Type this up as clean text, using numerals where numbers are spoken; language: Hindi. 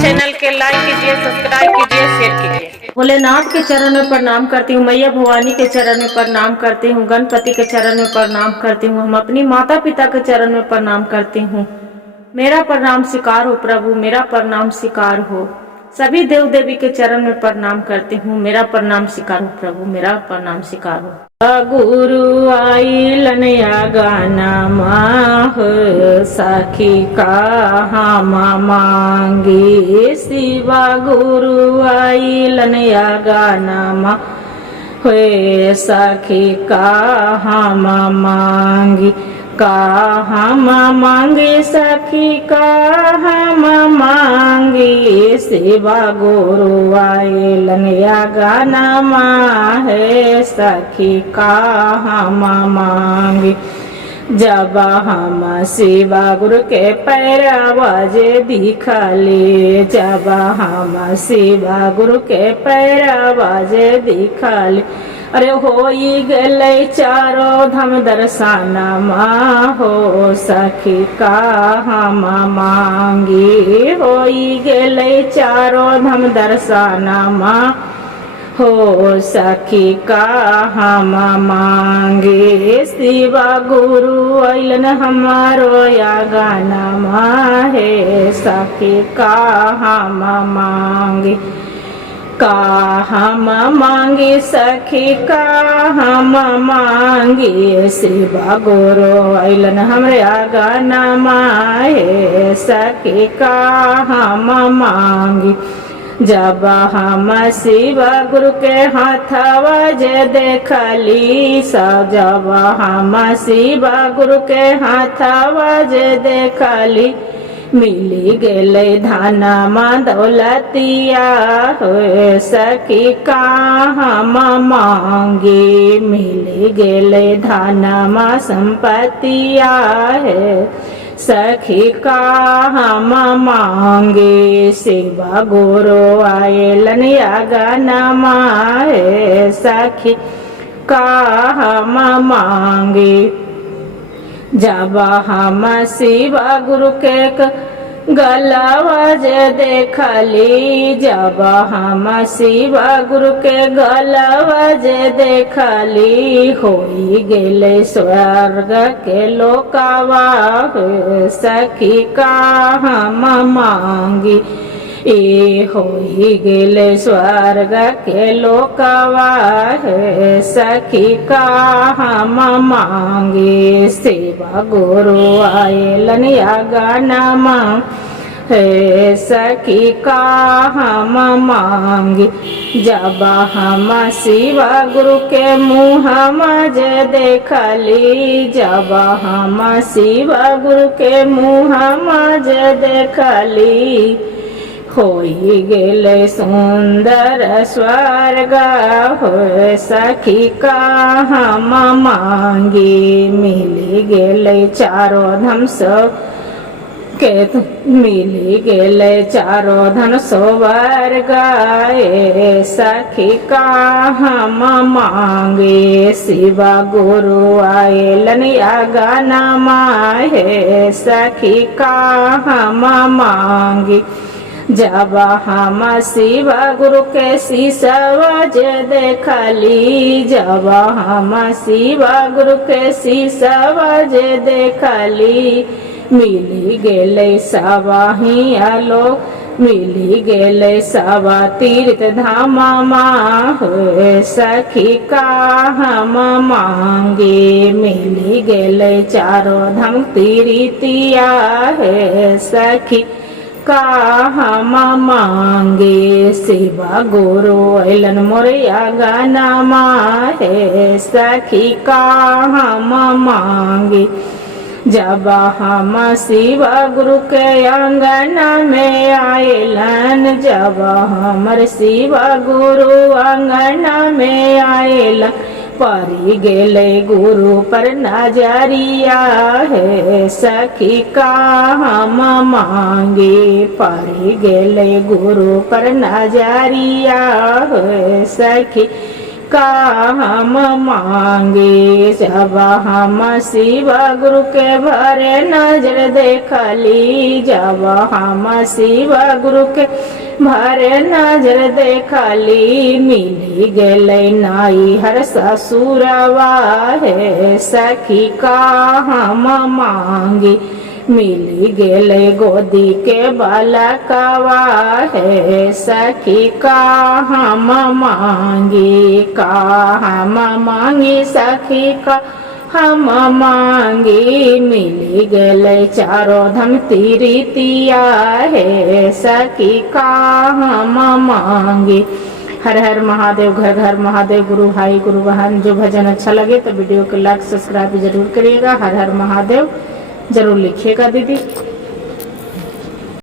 चैनल के लाइक कीजिए, सब्सक्राइब कीजिए, शेयर कीजिए। भोलेनाथ के चरण में प्रणाम करती हूँ, मैया भवानी के चरण में प्रणाम करती हूँ, गणपति के चरण में प्रणाम करती हूँ, हम अपनी माता पिता के चरण में प्रणाम करती हूँ। मेरा प्रणाम स्वीकार हो प्रभु, मेरा प्रणाम स्वीकार हो। सभी देव देवी के चरण में प्रणाम करती हूँ, मेरा प्रणाम स्वीकार हो प्रभु, मेरा प्रणाम स्वीकार हो। गुरु आइलन या गाना माह सखी का मांगी, शिवा गुरु आइलन या गाना माह सखी का मांगी, का हम मांगे सखी का हम मांगे, शिवा गुरु आइलन या गाना है सखी का हम मांगे। जब हम शिवा गुरु के पैरवाज दिखले, जब हम शिवा गुरु के पैरवाज दिखले, अरे होई गले चारों धाम दर्शनमा हो सखी का हम मांगी, होई गले चारों धाम दर्शनमा हो सखी का हम मांगे। शिवा गुरु अइलन हमारो या गाना है सखी का हम मांगे, का हम मांगे सखी का हम मांगे, शिवा गुरु अइलन हमरे गाना है सखी का हम मांगे। जब हम शिवा गुरु के हाथवा जे देखली, जब हम शिवा गुरु के हाथवा जे देखली, मिली गेले धनमा दौलतिया हो सखी का हम मांगे, मिली गेले धनमा संपत्तिया है सखी का हम मांगे। शिवा गुरु आइलन या गाना है सखी का हम मांगे। जब हम शिवा गुरु के गलवा जे देखली, जब हम शिवा गुरु के गलवा जे देखली, होई गेले स्वर्ग के लोकवा सखी का हम मांगी, ए होई गेले स्वर्ग के लोकवा सखी का हम मांगे। शिवा गुरु आइलन या गाना है सखी का हम मांगे। जब हम शिवा गुरु के मुँह जे देखली, जब हम शिवा गुरु के मुँह जे देखली, होई गेले सुंदर स्वर्ग हो सखी का हम मांगे, मिली गेले चारों धाम के, मिली गेले चारों धन स्वर्ग सखी का हम मांगे। शिवा गुरु आइलन या गाना है सखी का हम मांगे। जब हम शिवा गुरु के शीशवा जे देखली, जब हम शिवा गुरु के शीशवा जे देखली, मिली गेले सवाही आलो, मिली गेले सवा तीर्थ धामा हो सखी का हम मांगे, मिली गेले चारों धाम तीर्थिया है सखी का हम मांगे। शिवा गुरु अइलन मोरिया गाना है सखी का हम मांगे। जब हम शिवा गुरु के आंगना में आइलन, जब हमर शिवा गुरु आंगना में आइलन, परी गेले गुरु पर नजरिया है सखी का हम मांगे, परी गेले गुरु पर नजरिया है सखी का हम मांगे। जब हम शिव गुरु के भरे नजर देखली, जब हम शिव गुरु के भरे नजर देखली, मिली गेलै नाई हर ससुरवा हे सखी का हम मांगी। मिली गेलै गोदी के बालकवा हे सखी का हम मांगी, का हम मांगी सखी का हम मांगी। मिली गेलै चारो धम तीरितिया हे सखी का हम मांगी। हर हर महादेव, घर घर महादेव, गुरु भाई गुरु बहन। जो भजन अच्छा लगे तो वीडियो को लाइक सब्सक्राइब जरूर करिएगा। हर हर महादेव जरूर लिखिएगा दीदी।